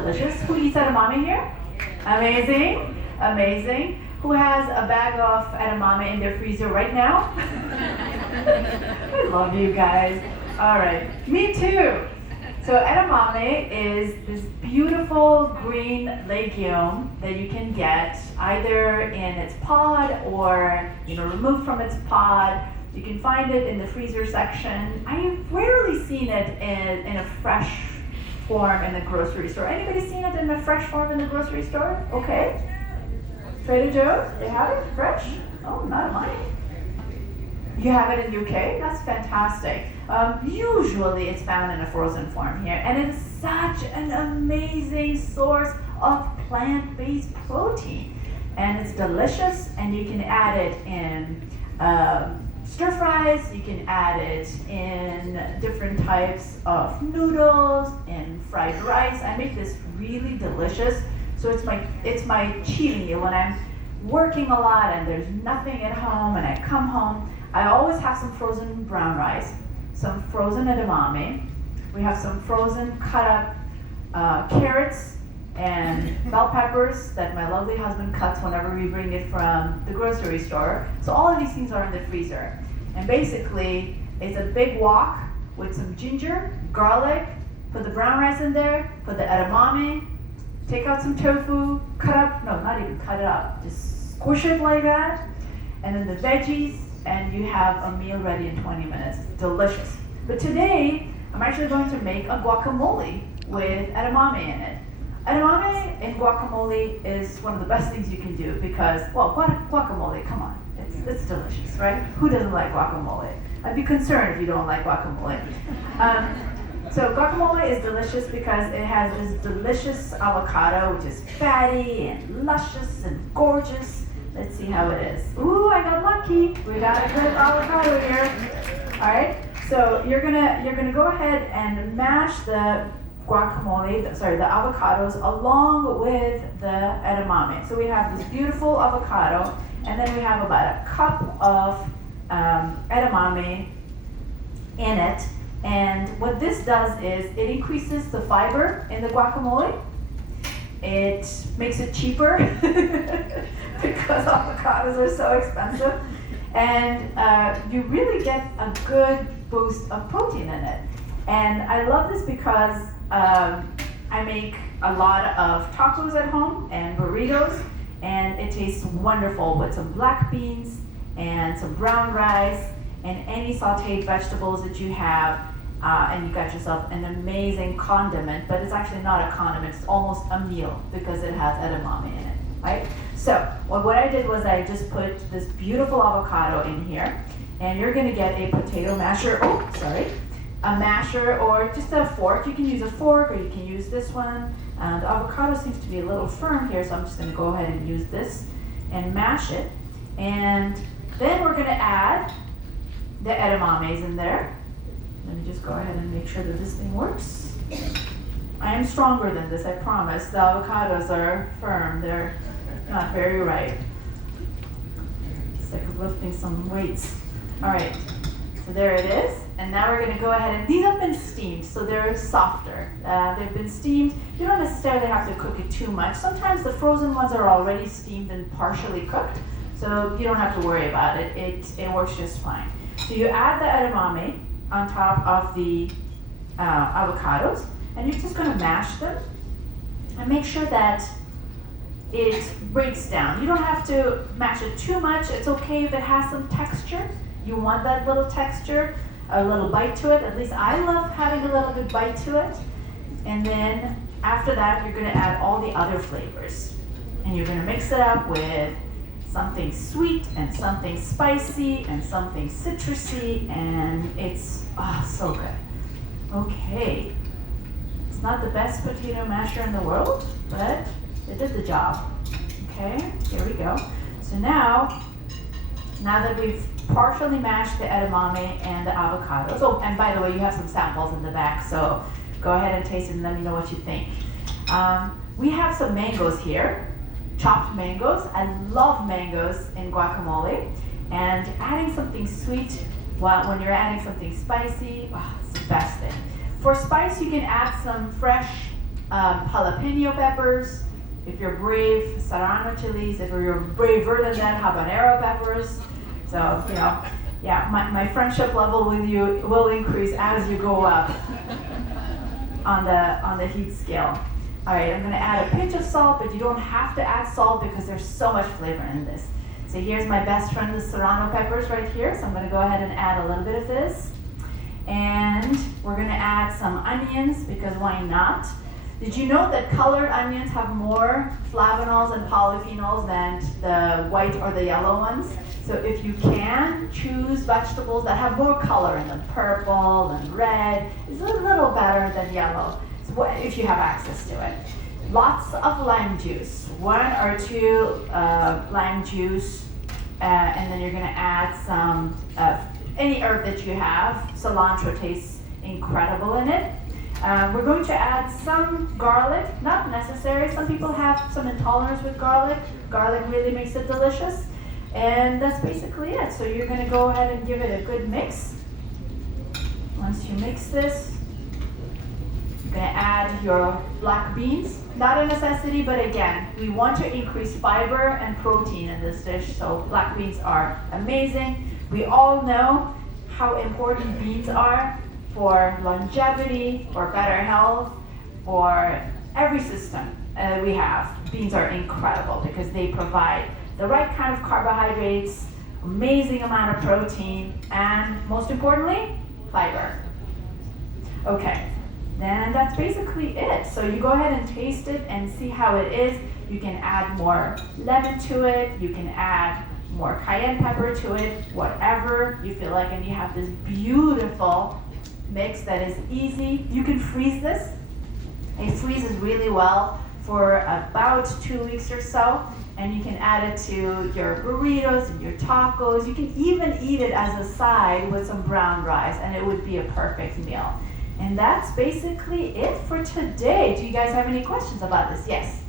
delicious. Who eats edamame here? Amazing, amazing. Who has a bag of edamame in their freezer right now? I love you guys. All right, me too. So edamame is this beautiful green legume that you can get either in its pod or removed from its pod. You can find it in the freezer section. I have rarely seen it in a fresh form in the grocery store. Anybody seen it in a fresh form in the grocery store? Okay. Trader Joe's, they have it fresh? Oh, not mine. You have it in UK? That's fantastic. Usually it's found in a frozen form here, and it is such an amazing source of plant-based protein. And it's delicious, and you can add it in stir fries, you can add it in different types of noodles, in fried rice. I make this really delicious. So it's my cheat meal when I'm working a lot and there's nothing at home and I come home. I always have some frozen brown rice, some frozen edamame. We have some frozen cut up carrots and bell peppers that my lovely husband cuts whenever we bring it from the grocery store. So all of these things are in the freezer. And basically, it's a big wok with some ginger, garlic, put the brown rice in there, put the edamame, take out some tofu, not even cut it up, just squish it like that, and then the veggies, and you have a meal ready in 20 minutes. Delicious. But today, I'm actually going to make a guacamole with edamame in it. Edamame in guacamole is one of the best things you can do because, guacamole, come on, it's delicious, right? Who doesn't like guacamole? I'd be concerned if you don't like guacamole. So guacamole is delicious because it has this delicious avocado, which is fatty and luscious and gorgeous. Let's see how it is. Ooh, I got lucky. We got a good avocado here. All right. So you're gonna go ahead and mash the the avocados along with the edamame. So we have this beautiful avocado, and then we have about a cup of edamame in it. And what this does is it increases the fiber in the guacamole. It makes it cheaper because avocados are so expensive. And you really get a good boost of protein in it. And I love this because I make a lot of tacos at home and burritos, and it tastes wonderful with some black beans and some brown rice and any sauteed vegetables that you have, and you got yourself an amazing condiment, but it's actually not a condiment, it's almost a meal because it has edamame in it, right? So what I did was I just put this beautiful avocado in here, and you're gonna get a potato masher, a masher or just a fork. You can use a fork or you can use this one. The avocado seems to be a little firm here, so I'm just gonna go ahead and use this and mash it. And then we're gonna add the edamames in there. Let me just go ahead and make sure that this thing works. I am stronger than this, I promise. The avocados are firm, they're not very ripe. It's like lifting some weights. All right, so there it is. And now we're gonna go ahead and, these have been steamed, so they're softer. They've been steamed. You don't necessarily have to cook it too much. Sometimes the frozen ones are already steamed and partially cooked, so you don't have to worry about it. It works just fine. So you add the edamame on top of the avocados, and you're just gonna mash them and make sure that it breaks down. You don't have to mash it too much. It's okay if it has some texture. You want that little texture, a little bite to it. At least I love having a little bit bite to it. And then after that, you're gonna add all the other flavors. And you're gonna mix it up with something sweet and something spicy and something citrusy, and it's so good. Okay, it's not the best potato masher in the world, but it did the job. Okay, here we go. So now that we've partially mashed the edamame and the avocados, oh, and by the way, you have some samples in the back, so go ahead and taste it and let me know what you think. We have some mangoes here. Chopped mangoes. I love mangoes in guacamole, and adding something sweet when you're adding something spicy, it's the best thing. For spice, you can add some fresh jalapeno peppers. If you're brave, serrano chilies. If you're braver than that, habanero peppers. So, yeah, my friendship level with you will increase as you go up on the heat scale. All right, I'm gonna add a pinch of salt, but you don't have to add salt because there's so much flavor in this. So here's my best friend, the serrano peppers right here. So I'm gonna go ahead and add a little bit of this. And we're gonna add some onions because why not? Did you know that colored onions have more flavonols and polyphenols than the white or the yellow ones? So if you can, choose vegetables that have more color in them. Purple and red is a little better than yellow, so if you have access to it. Lots of lime juice, 1 or 2 lime juice, and then you're gonna add some, any herb that you have. Cilantro tastes incredible in it. We're going to add some garlic, not necessary. Some people have some intolerance with garlic. Garlic really makes it delicious. And that's basically it. So you're gonna go ahead and give it a good mix. Once you mix this, you're gonna add your black beans. Not a necessity, but again, we want to increase fiber and protein in this dish, so black beans are amazing. We all know how important beans are for longevity, for better health, for every system we have. Beans are incredible because they provide the right kind of carbohydrates, amazing amount of protein, and most importantly, fiber. Okay, then that's basically it. So you go ahead and taste it and see how it is. You can add more lemon to it, you can add more cayenne pepper to it, whatever you feel like, and you have this beautiful mix that is easy. You can freeze this. It freezes really well for about 2 weeks or so, and you can add it to your burritos and your tacos. You can even eat it as a side with some brown rice, and it would be a perfect meal. And that's basically it for today. Do you guys have any questions about this? Yes?